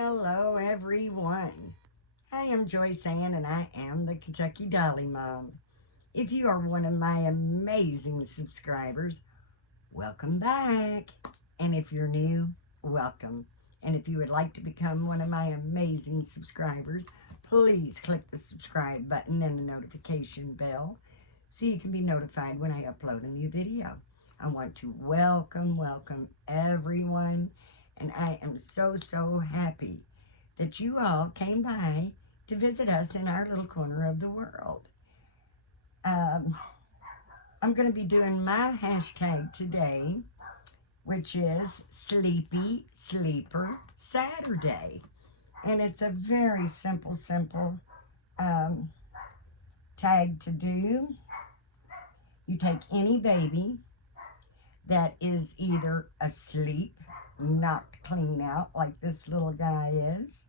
Hello, everyone. I am Joyce Ann, and I am the Kentucky Dolly Mom. If you are one of my amazing subscribers, welcome back. And if you're new, welcome. And if you would like to become one of my amazing subscribers, please click the subscribe button and the notification bell so you can be notified when I upload a new video. I want to welcome everyone, and I am so happy that you all came by to visit us in our little corner of the world. Um, I'm going to be doing my hashtag today, which is Sleepy Sleeper Saturday. And it's a very simple um, tag to do. You take any baby that is either asleep, knocked clean out, like this little guy is,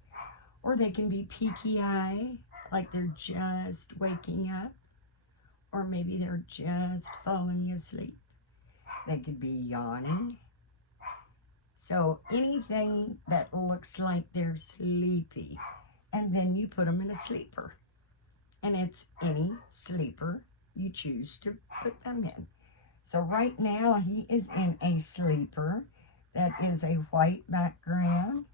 or they can be peaky eye, like they're just waking up, or maybe they're just falling asleep. They could be yawning. So anything that looks like they're sleepy, and then you put them in a sleeper. And it's any sleeper you choose to put them in. So right now he is in a sleeper that is a white background,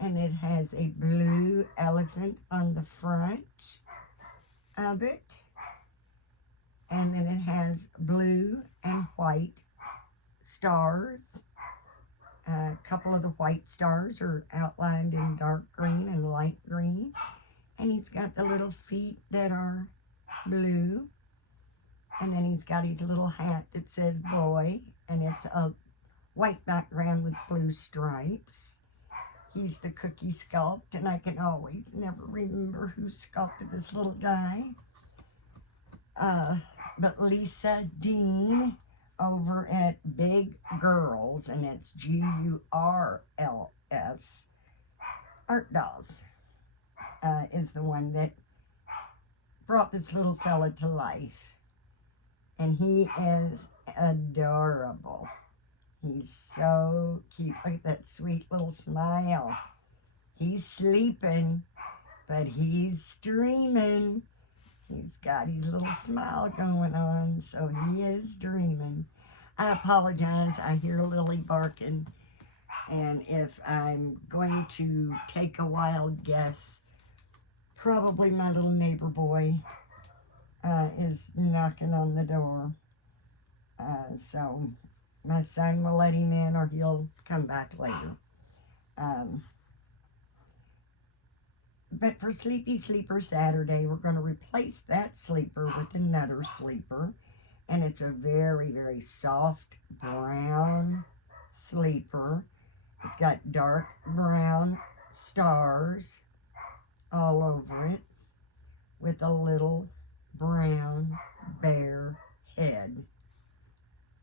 and it has a blue elephant on the front of it. And then it has blue and white stars. A couple of the white stars are outlined in dark green and light green. And he's got the little feet that are blue. And then he's got his little hat that says boy. And it's a white background with blue stripes. He's the cookie sculpt, and I can always never remember who sculpted this little guy. But Lisa Dean over at Big Girls, and it's Gurls Art Dolls, is the one that brought this little fella to life. And he is adorable. He's so cute. Look at that sweet little smile. He's sleeping, but he's dreaming. He's got his little smile going on, so he is dreaming. I apologize. I hear Lily barking, and if I'm going to take a wild guess, probably my little neighbor boy is knocking on the door. So my son will let him in, or he'll come back later. But for Sleepy Sleeper Saturday, we're going to replace that sleeper with another sleeper. And it's a very soft brown sleeper. It's got dark brown stars all over it with a little brown bear head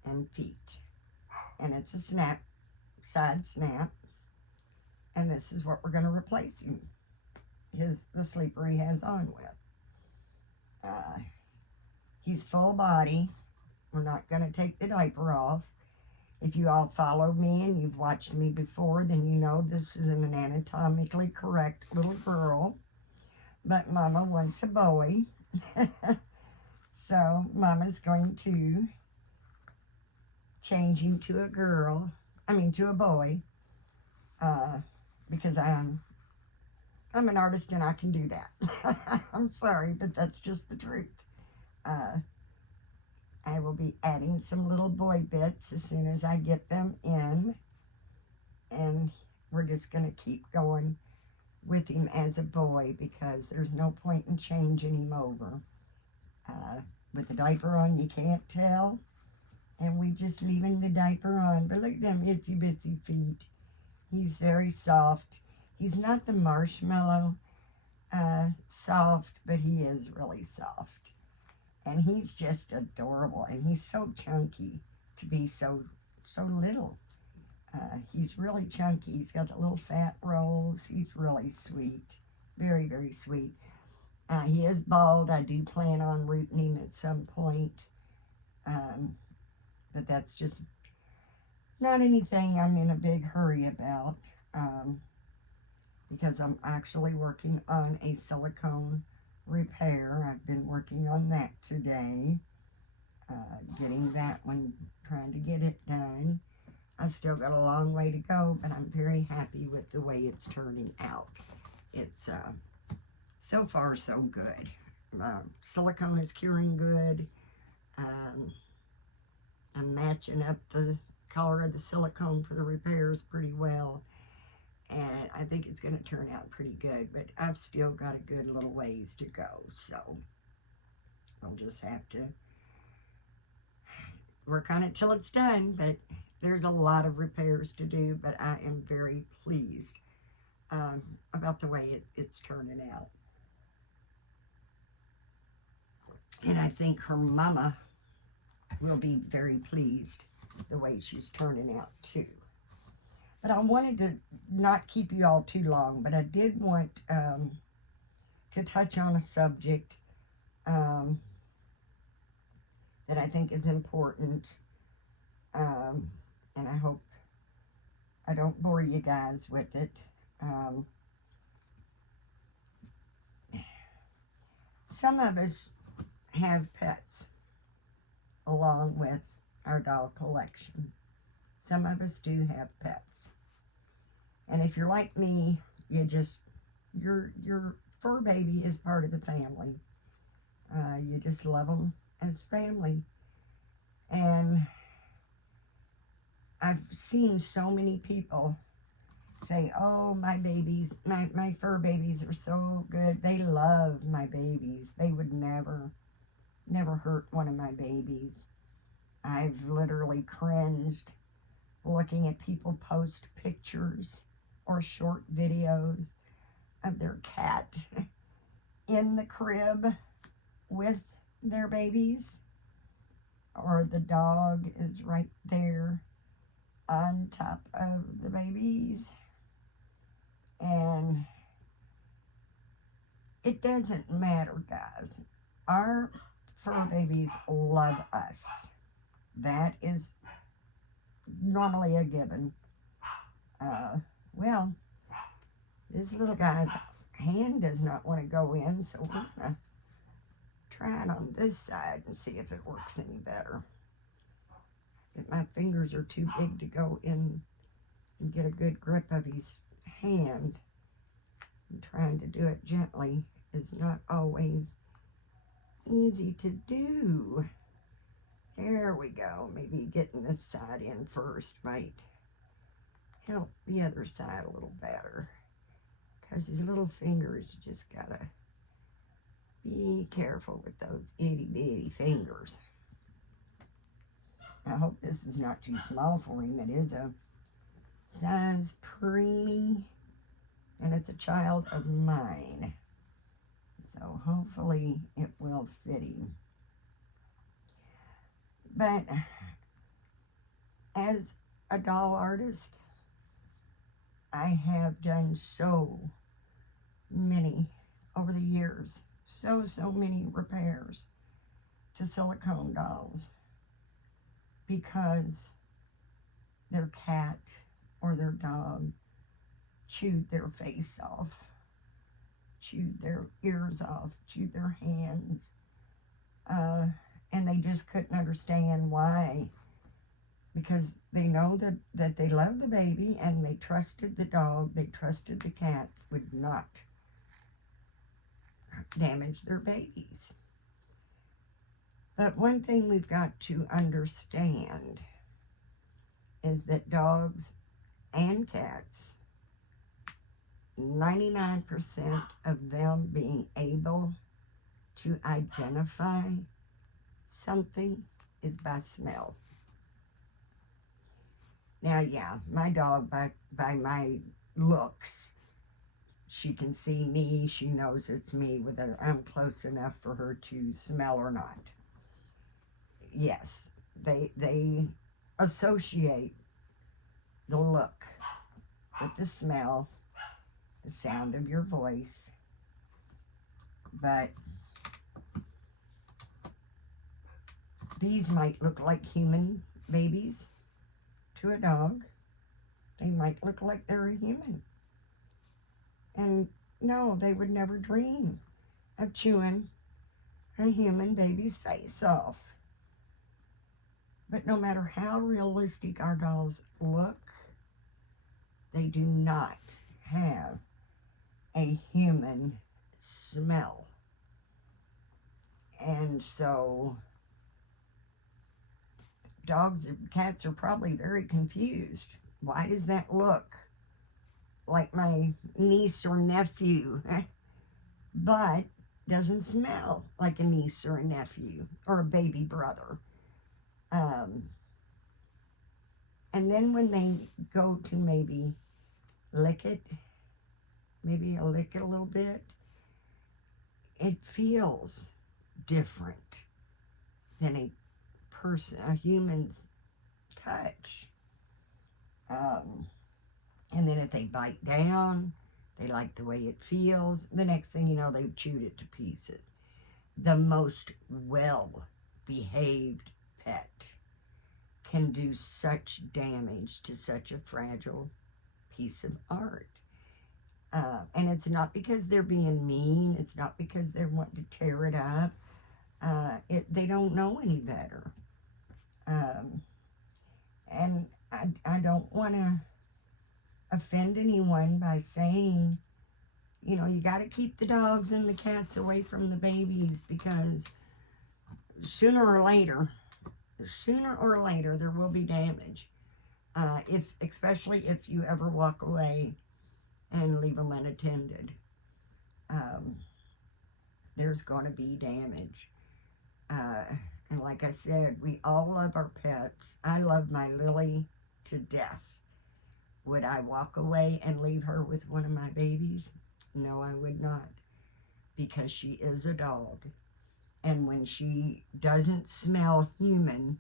and feet. And it's a side snap. And this is what we're going to replace him. The sleeper he has on with. He's full body. We're not going to take the diaper off. If you all follow me and you've watched me before, then you know this is an anatomically correct little girl. But Mama wants a boy. So Mama's going to change him to a boy. Because I'm an artist and I can do that. I'm sorry, but that's just the truth. I will be adding some little boy bits as soon as I get them in. And we're just going to keep going with him as a boy because there's no point in changing him over. With the diaper on, you can't tell. And we just leaving the diaper on. But look at them itsy bitsy feet. He's very soft. He's not the marshmallow soft, but he is really soft. And he's just adorable. And he's so chunky to be so little. He's really chunky. He's got the little fat rolls. He's really sweet. Very sweet. He is bald. I do plan on rooting him at some point. But that's just not anything I'm in a big hurry about. because I'm actually working on a silicone repair. I've been working on that today, getting that one, trying to get it done. I've still got a long way to go, but I'm very happy with the way it's turning out. It's so far so good. Silicone is curing good. I'm matching up the color of the silicone for the repairs pretty well, and I think it's going to turn out pretty good, but I've still got a good little ways to go, so I'll just have to work on it till it's done. But there's a lot of repairs to do, but I am very pleased about the way it's turning out. And I think her mama will be very pleased the way she's turning out too. But I wanted to not keep you all too long, but I did want to touch on a subject that I think is important, and I hope I don't bore you guys with it. Some of us have pets along with our dog collection. Some of us do have pets. And if you're like me, your fur baby is part of the family. You just love them as family. And I've seen so many people say, oh, my babies, my fur babies are so good. They love my babies. They would never hurt one of my babies. I've literally cringed looking at people post pictures or short videos of their cat in the crib with their babies, or the dog is right there on top of the babies. And it doesn't matter, guys. Our fur babies love us. That is normally a given. Well, this little guy's hand does not want to go in, so we're going to try it on this side and see if it works any better. If my fingers are too big to go in and get a good grip of his hand, and trying to do it gently is not always easy to do. There we go. Maybe getting this side in first might help the other side a little better, because his little fingers, you just gotta be careful with those itty bitty fingers. I hope this is not too small for him. It is a size preemie, and it's a child of mine, so hopefully it will fit him. But as a doll artist, I have done so many over the years, so many repairs to silicone dolls because their cat or their dog chewed their face off, chewed their ears off, chewed their hands, and they just couldn't understand why, because they know that they love the baby and they trusted the dog, they trusted the cat would not damage their babies. But one thing we've got to understand is that dogs and cats, 99% of them being able to identify something is by smell. Now, yeah, my dog, by my looks, she can see me, she knows it's me, whether I'm close enough for her to smell or not. Yes, they associate the look with the smell, the sound of your voice, but these might look like human babies to a dog. They might look like they're a human. No, they would never dream of chewing a human baby's face off. But no matter how realistic our dolls look, they do not have a human smell. And so dogs and cats are probably very confused. Why does that look like my niece or nephew, but doesn't smell like a niece or a nephew or a baby brother? Um, and then when they go to maybe lick it, maybe I'll lick it a little bit, it feels different than a human's touch. Um, and then if they bite down, they like the way it feels. The next thing you know, they've chewed it to pieces. The most well behaved pet can do such damage to such a fragile piece of art. And it's not because they're being mean, it's not because they want to tear it up. They don't know any better. Um, and I don't want to offend anyone by saying, you got to keep the dogs and the cats away from the babies, because sooner or later, there will be damage. Especially if you ever walk away and leave them unattended, there's going to be damage. And like I said, we all love our pets. I love my Lily to death. Would I walk away and leave her with one of my babies? No, I would not, because she is a dog. And when she doesn't smell human,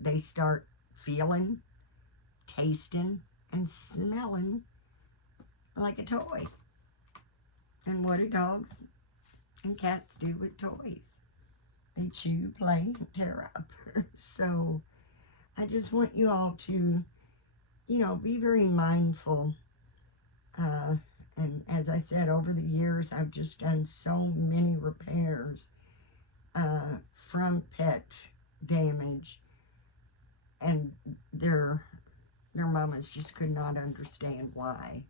they start feeling, tasting, and smelling like a toy. And what do dogs and cats do with toys? They chew, play, and tear up. So I just want you all to, be very mindful. And as I said, over the years, I've just done so many repairs from pet damage, and their mamas just could not understand why.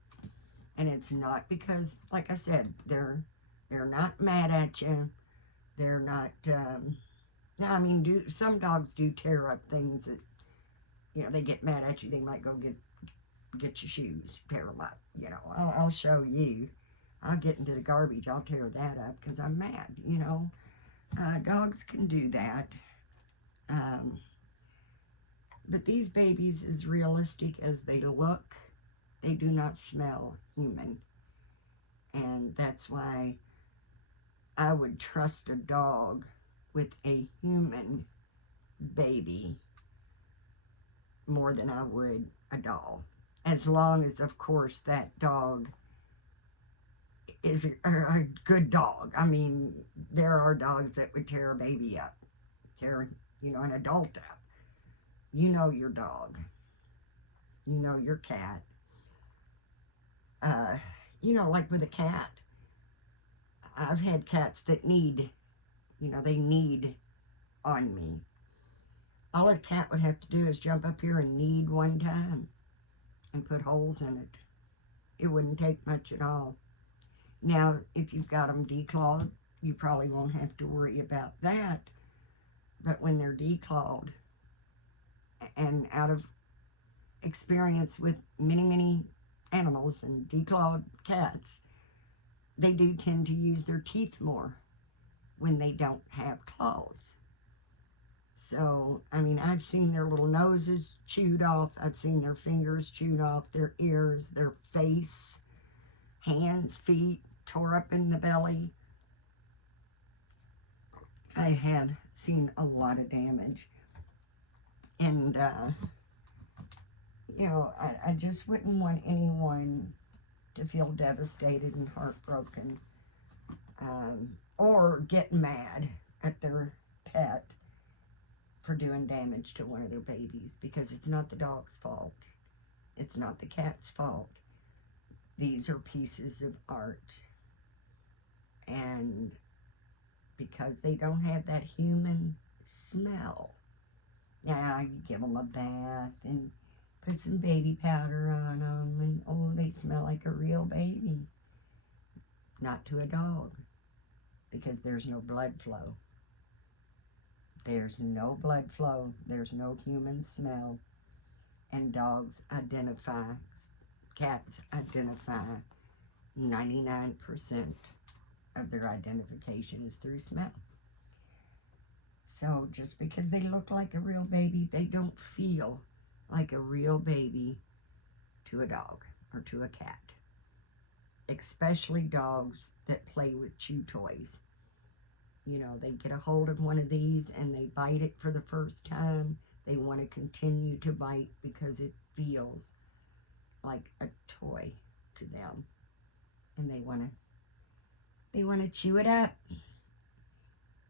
And it's not because, like I said, they're not mad at you. They're not. Some dogs do tear up things that, they get mad at you. They might go get your shoes, tear them up. I'll show you. I'll get into the garbage. I'll tear that up because I'm mad. Dogs can do that. But these babies, as realistic as they look, they do not smell human. And that's why I would trust a dog with a human baby more than I would a doll. As long as, of course, that dog is a good dog. There are dogs that would tear a baby up, tear, an adult up. You know your dog. You know your cat. Like with a cat, I've had cats that need on me. All a cat would have to do is jump up here and knead one time and put holes in it. It wouldn't take much at all. Now, if you've got them declawed, you probably won't have to worry about that. But when they're declawed, and out of experience with many, many animals and declawed cats, they do tend to use their teeth more when they don't have claws. So, I've seen their little noses chewed off. I've seen their fingers chewed off, their ears, their face, hands, feet tore up in the belly. I have seen a lot of damage. And, I just wouldn't want anyone to feel devastated and heartbroken, or get mad at their pet for doing damage to one of their babies, because it's not the dog's fault. It's not the cat's fault. These are pieces of art. And because they don't have that human smell, now you give them a bath and put some baby powder on them, and oh, they smell like a real baby. Not to a dog, because there's no blood flow. There's no blood flow. There's no human smell. And dogs identify, cats identify 99% of their identification is through smell. So just because they look like a real baby, they don't feel like a real baby to a dog or to a cat. Especially dogs that play with chew toys. You know, they get a hold of one of these and they bite it for the first time. They want to continue to bite because it feels like a toy to them. And they want to chew it up.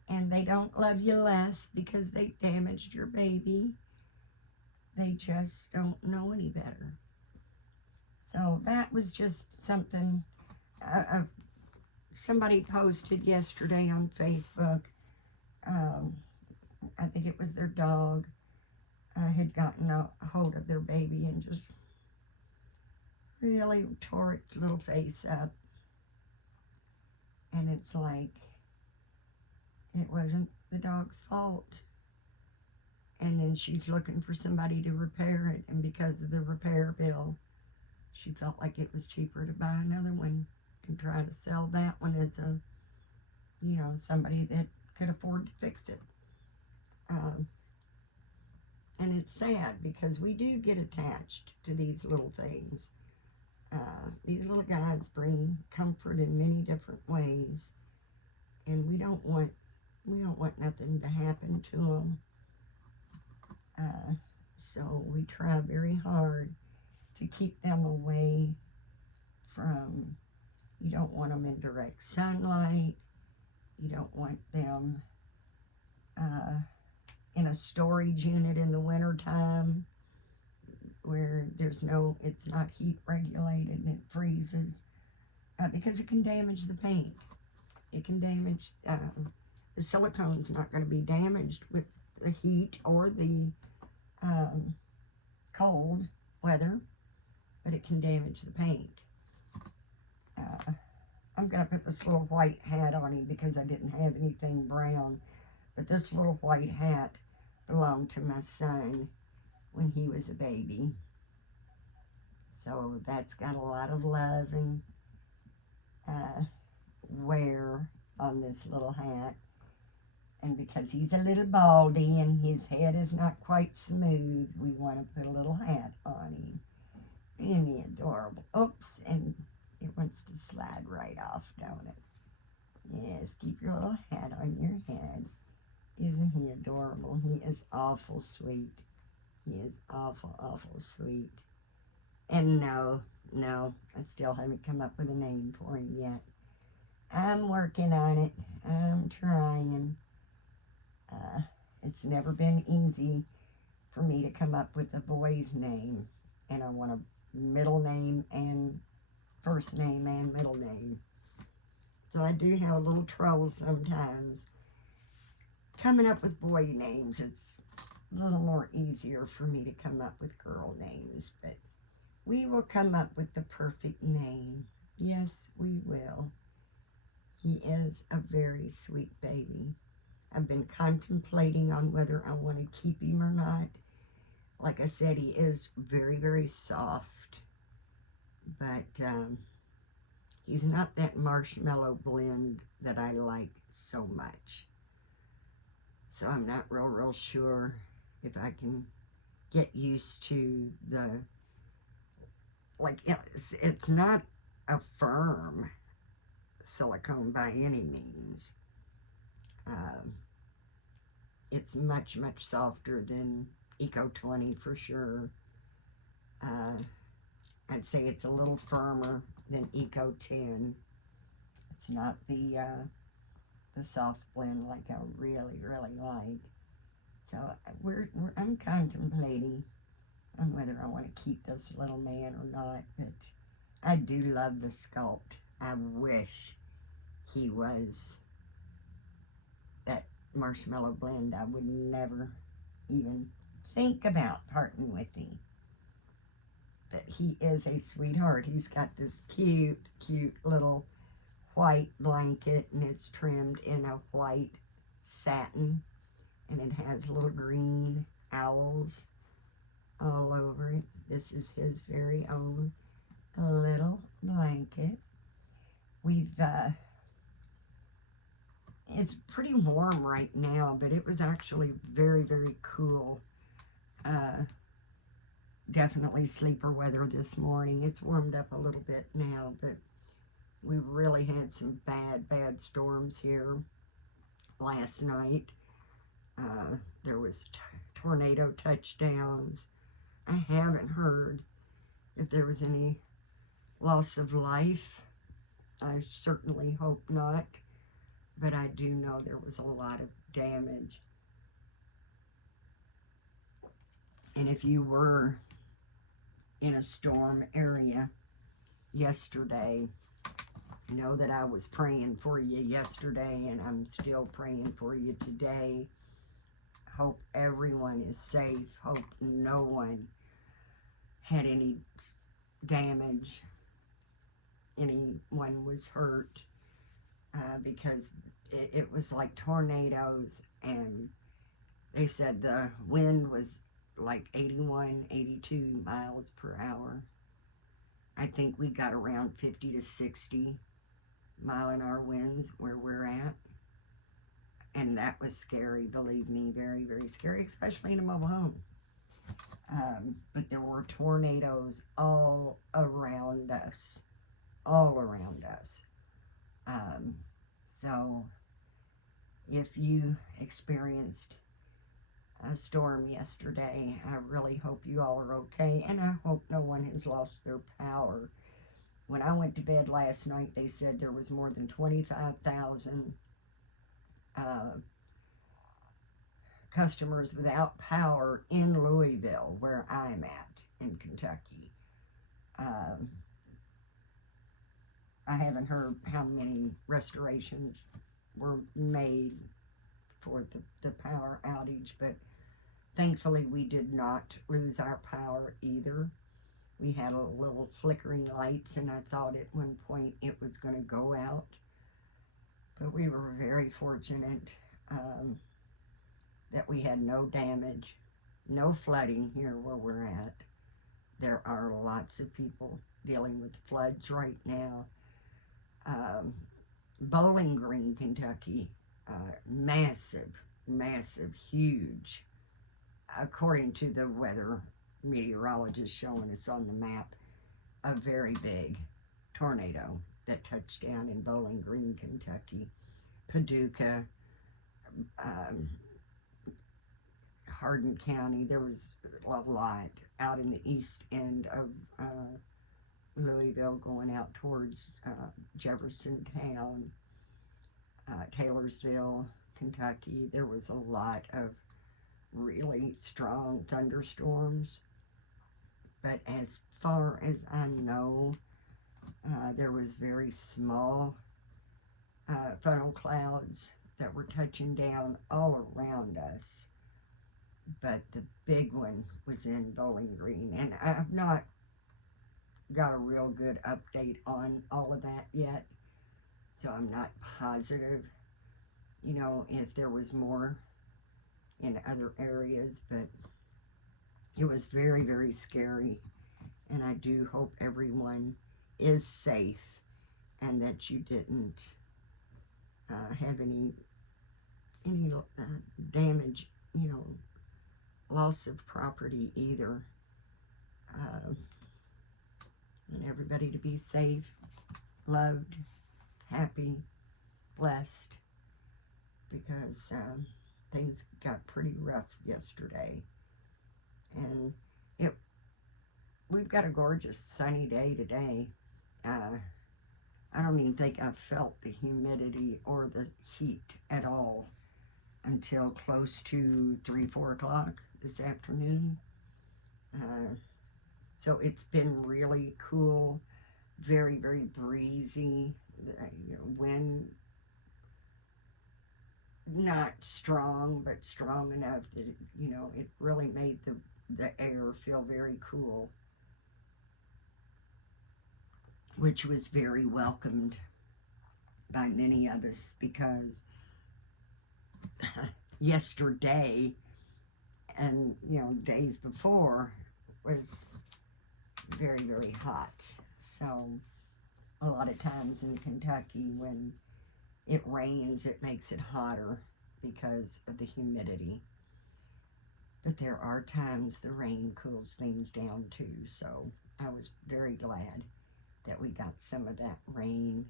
And they don't love you less because they damaged your baby. They just don't know any better. So that was just something somebody posted yesterday on Facebook. I think it was their dog had gotten a hold of their baby and just really tore its little face up. And it's like, it wasn't the dog's fault. And then she's looking for somebody to repair it, and because of the repair bill, she felt like it was cheaper to buy another one and try to sell that one as a, you know, somebody that could afford to fix it. And it's sad because we do get attached to these little things. These little guys bring comfort in many different ways, and we don't want nothing to happen to them. So we try very hard to keep them away from, you don't want them in direct sunlight, you don't want them in a storage unit in the wintertime where it's not heat regulated and it freezes, because it can damage the paint. It can damage, the silicone's not going to be damaged with the heat or the cold weather, but it can damage the paint. I'm going to put this little white hat on him because I didn't have anything brown, but this little white hat belonged to my son when he was a baby. So that's got a lot of love and wear on this little hat. And because he's a little baldy and his head is not quite smooth, we want to put a little hat on him. Isn't he adorable? Oops, and it wants to slide right off, don't it? Yes, keep your little hat on your head. Isn't he adorable? He is awful sweet. He is awful, awful sweet. And no, I still haven't come up with a name for him yet. I'm working on it. I'm trying. It's never been easy for me to come up with a boy's name. And I want a middle name and first name and middle name. So I do have a little trouble sometimes coming up with boy names. It's a little more easier for me to come up with girl names, but we will come up with the perfect name. Yes, we will. He is a very sweet baby. I've been contemplating on whether I want to keep him or not. Like I said, he is very, very soft, but he's not that marshmallow blend that I like so much. So I'm not real sure if I can get used to the, like, it's not a firm silicone by any means. It's much softer than Eco 20 for sure. I'd say it's a little firmer than Eco 10. It's not the soft blend like I really like. So I'm contemplating on whether I want to keep this little man or not, but I do love the sculpt. I wish he was that marshmallow blend. I would never even think about parting with him. But he is a sweetheart. He's got this cute, cute little white blanket, and it's trimmed in a white satin, and it has little green owls all over it. This is his very own little blanket. It's pretty warm right now, but it was actually very, very cool. Definitely sleeper weather this morning. It's warmed up a little bit now, but we really had some bad storms here last night. There was tornado touchdowns. I haven't heard if there was any loss of life. I certainly hope not, but I do know there was a lot of damage. And if you were in a storm area yesterday, know that I was praying for you yesterday, and I'm still praying for you today. Hope everyone is safe. Hope no one had any damage, anyone was hurt, because it was like tornadoes, and they said the wind was like 81, 82 miles per hour. I think we got around 50 to 60 mile-an-hour winds where we're at. And that was scary, believe me, very, very scary, especially in a mobile home. But there were tornadoes all around us. So if you experienced a storm yesterday, I really hope you all are okay, and I hope no one has lost their power. When I went to bed last night, they said there was more than 25,000 customers without power in Louisville, where I'm at in Kentucky. I haven't heard how many restorations were made for the power outage, but thankfully we did not lose our power either. We had a little flickering lights, and I thought at one point it was going to go out, but we were very fortunate that we had no damage, no flooding here where we're at. There are lots of people dealing with floods right now. Bowling Green, Kentucky, massive, huge, according to the weather meteorologist showing us on the map, a very big tornado that touched down in Bowling Green, Kentucky. Paducah, Hardin County, there was a lot out in the east end of Louisville, going out towards Jeffersontown, Taylorsville, Kentucky. There was a lot of really strong thunderstorms, but as far as I know, there was very small funnel clouds that were touching down all around us, but the big one was in Bowling Green, and I've not got a real good update on all of that yet, so I'm not positive, if there was more in other areas, but it was very, very scary, and I do hope everyone is safe and that you didn't have any damage, loss of property either, and everybody to be safe, loved, happy, blessed, because things got pretty rough yesterday, and we've got a gorgeous sunny day today. I don't even think I felt the humidity or the heat at all until close to 3-4 o'clock this afternoon. So it's been really cool, very, very breezy. Wind not strong, but strong enough that it really made the air feel very cool, which was very welcomed by many of us because yesterday and days before was very, very hot. So a lot of times in Kentucky when it rains it makes it hotter because of the humidity, but there are times the rain cools things down too. So I was very glad that we got some of that rain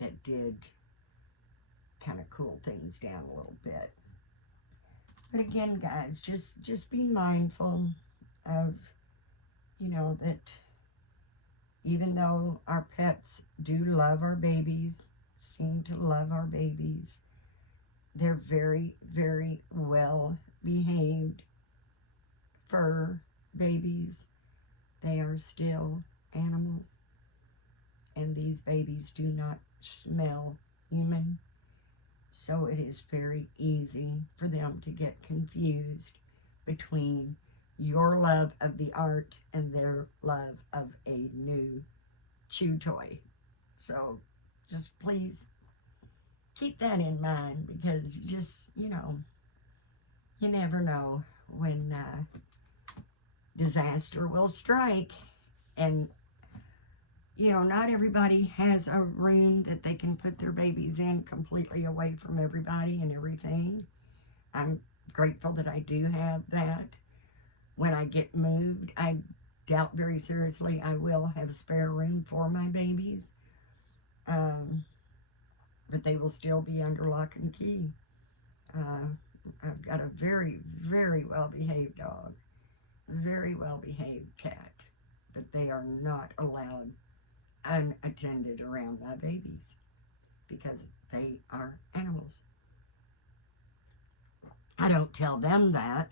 that did kind of cool things down a little bit. But again, guys, just be mindful of that even though our pets do love our babies, seem to love our babies, they're very, very well behaved fur babies. They are still animals, and these babies do not smell human. So it is very easy for them to get confused between your love of the art and their love of a new chew toy. So just please keep that in mind, because you never know when disaster will strike. And not everybody has a room that they can put their babies in completely away from everybody and everything. I'm grateful that I do have that. When I get moved, I doubt very seriously I will have a spare room for my babies. But they will still be under lock and key. I've got a very, very well-behaved dog, very well-behaved cat, but they are not allowed unattended around my babies because they are animals. I don't tell them that.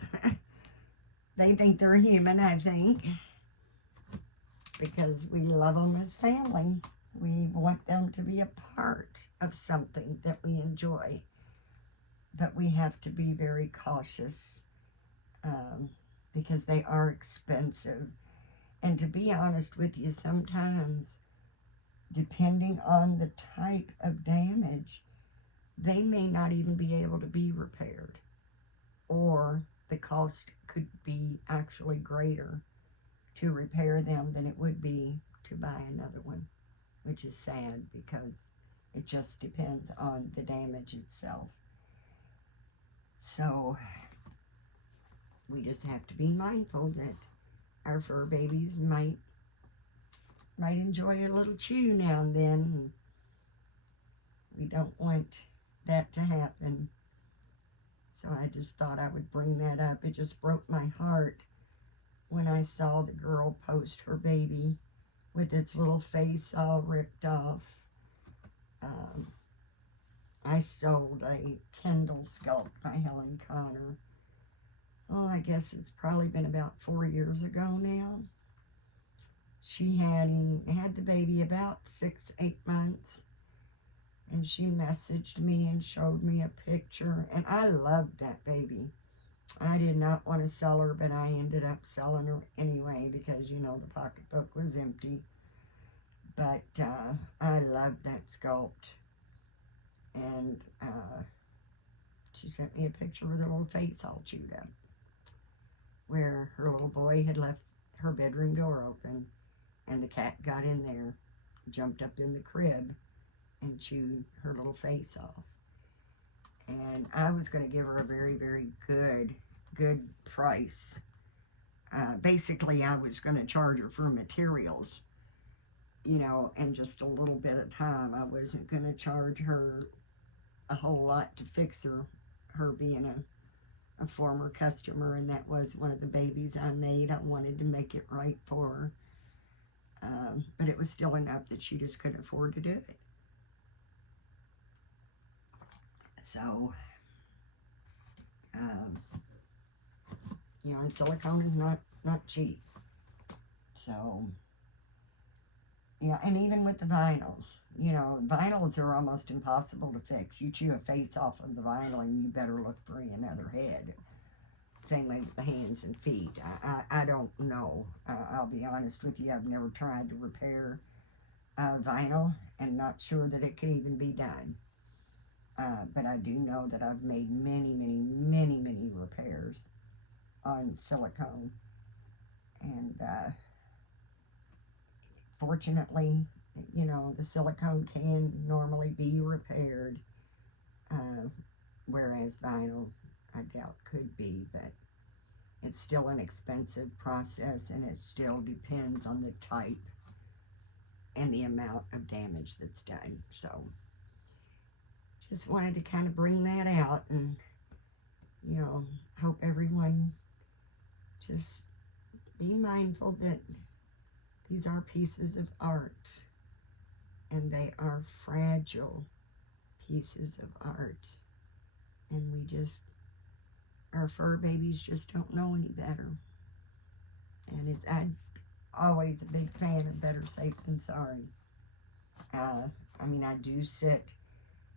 They think they're human, I think, because we love them as family. We want them to be a part of something that we enjoy. But we have to be very cautious because they are expensive. And to be honest with you, sometimes, depending on the type of damage, they may not even be able to be repaired, or the cost could be actually greater to repair them than it would be to buy another one, which is sad because it just depends on the damage itself. So we just have to be mindful that our fur babies might enjoy a little chew now and then. We don't want that to happen. So I just thought I would bring that up. It just broke my heart when I saw the girl post her baby with its little face all ripped off. I sold a Kendall sculpt by Helen Connor. Oh, I guess it's probably been about 4 years ago now. She had the baby about 6-8 months. And she messaged me and showed me a picture. And I loved that baby. I did not want to sell her, but I ended up selling her anyway because, the pocketbook was empty. But I loved that sculpt. And she sent me a picture with her little face all chewed up, where her little boy had left her bedroom door open, and the cat got in there, jumped up in the crib, and chewed her little face off. And I was going to give her a very, very good price. Basically, I was going to charge her for materials, and just a little bit of time. I wasn't going to charge her a whole lot to fix her being a former customer, and that was one of the babies I made. I wanted to make it right for her. But it was still enough that she just couldn't afford to do it. So, and silicone is not cheap. So, Yeah, and even with the vinyls, vinyls are almost impossible to fix. You chew a face off of the vinyl and you better look for another head. Same way with the hands and feet. I don't know. I'll be honest with you, I've never tried to repair vinyl and not sure that it could even be done. But I do know that I've made many, many, many, many repairs on silicone. And fortunately, the silicone can normally be repaired, uh, whereas vinyl, I doubt could be, but it's still an expensive process and it still depends on the type and the amount of damage that's done. So, just wanted to kind of bring that out and, hope everyone just be mindful that these are pieces of art and they are fragile pieces of art. And our fur babies just don't know any better. And I'm always a big fan of better safe than sorry. I do sit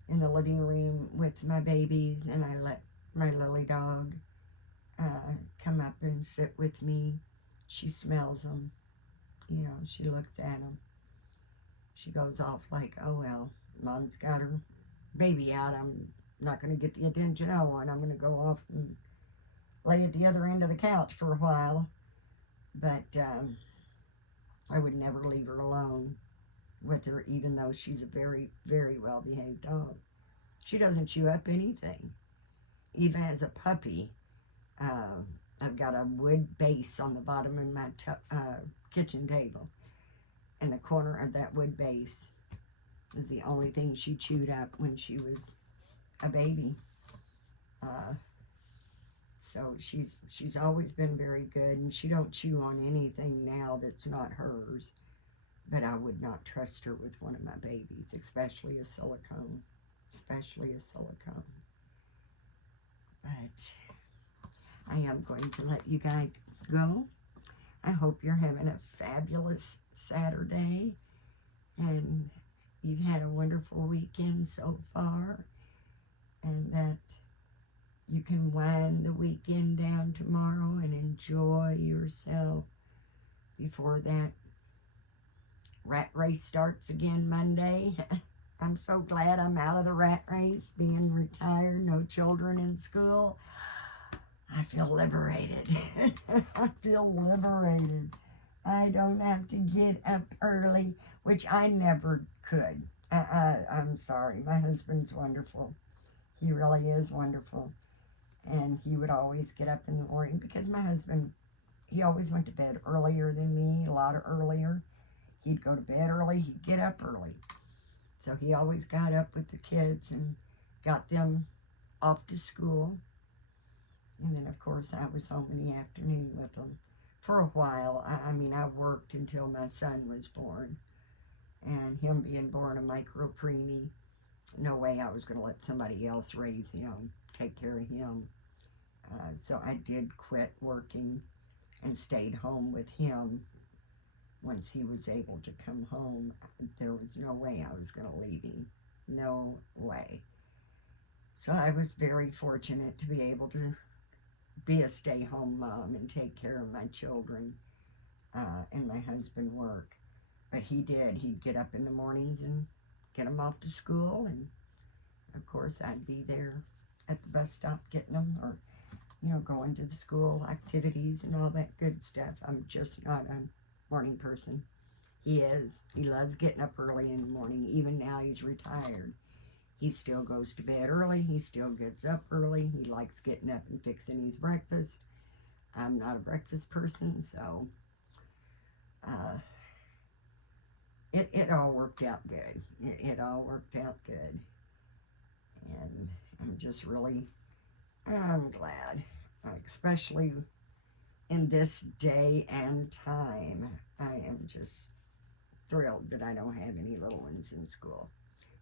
in the living room with my babies and I let my Lily dog come up and sit with me. She smells them. She looks at them. She goes off like, oh well, mom's got her baby out. I'm not going to get the attention I want. I'm going to go off and lay at the other end of the couch for a while. But I would never leave her alone with her, even though she's a very, very well-behaved dog. She doesn't chew up anything. Even as a puppy, I've got a wood base on the bottom of my kitchen table. And the corner of that wood base is the only thing she chewed up when she was a baby. So she's always been very good, and she don't chew on anything now that's not hers. But I would not trust her with one of my babies, especially a silicone. But I am going to let you guys go. I hope you're having a fabulous Saturday and you've had a wonderful weekend so far, and that you can wind the weekend down tomorrow and enjoy yourself before that rat race starts again Monday. I'm so glad I'm out of the rat race, being retired, no children in school. I feel liberated. I feel liberated. I don't have to get up early, which I never could. I'm sorry. My husband's wonderful. He really is wonderful. And he would always get up in the morning because my husband, he always went to bed earlier than me, a lot earlier. He'd go to bed early, he'd get up early. So he always got up with the kids and got them off to school. And then, of course, I was home in the afternoon with them for a while. I worked until my son was born. And him being born a micro preemie, no way I was going to let somebody else raise him, take care of him. So I did quit working and stayed home with him. Once he was able to come home, there was no way I was going to leave him. No way. So I was very fortunate to be able to be a stay-home mom and take care of my children, and my husband work. But he did. He'd get up in the mornings and get them off to school, and of course I'd be there at the bus stop getting them, or going to the school activities and all that good stuff. I'm just not a morning person. He is. He loves getting up early in the morning. Even now he's retired. He still goes to bed early. He still gets up early. He likes getting up and fixing his breakfast. I'm not a breakfast person, so it all worked out good. It all worked out good. And I'm glad, especially in this day and time. I am just thrilled that I don't have any little ones in school.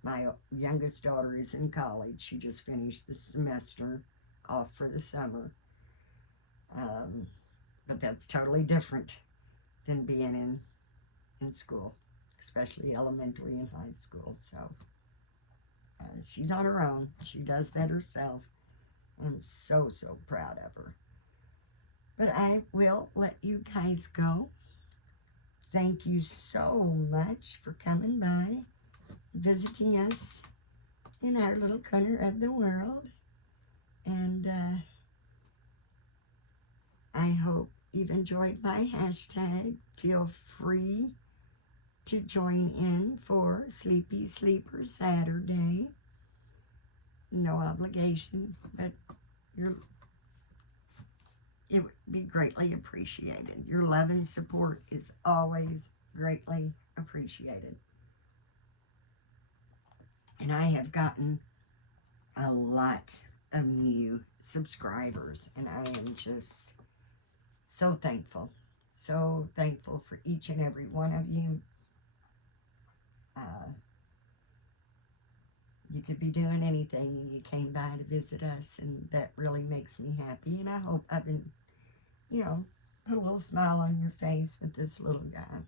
My youngest daughter is in college. She just finished the semester off for the summer. But that's totally different than being in school. especially elementary and high school. So she's on her own. She does that herself. I'm so, so proud of her. But I will let you guys go. Thank you so much for coming by, visiting us in our little corner of the world. And I hope you've enjoyed my hashtag. Feel free to join in for Sleepy Sleeper Saturday. No obligation, but it would be greatly appreciated. Your love and support is always greatly appreciated. And I have gotten a lot of new subscribers, and I am just so thankful for each and every one of you. You could be doing anything and you came by to visit us, and that really makes me happy. And I hope I've been, put a little smile on your face with this little guy.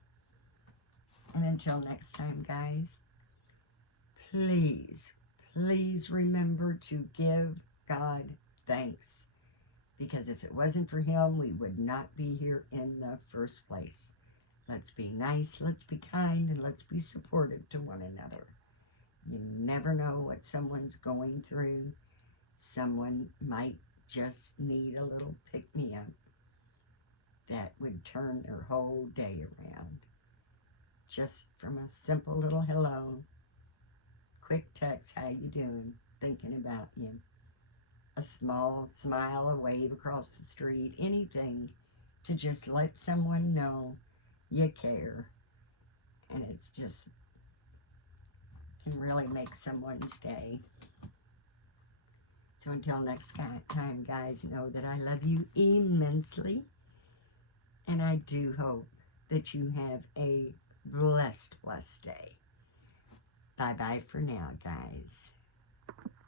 And until next time, guys, please remember to give God thanks. Because if it wasn't for him, we would not be here in the first place. Let's be nice, let's be kind, and let's be supportive to one another. You never know what someone's going through. Someone might just need a little pick-me-up that would turn their whole day around. Just from a simple little hello, quick text, how you doing, thinking about you. A small smile, a wave across the street, anything to just let someone know you care. And it's just can really make someone's day. So until next time, guys, know that I love you immensely. And I do hope that you have a blessed day. Bye-bye for now, guys.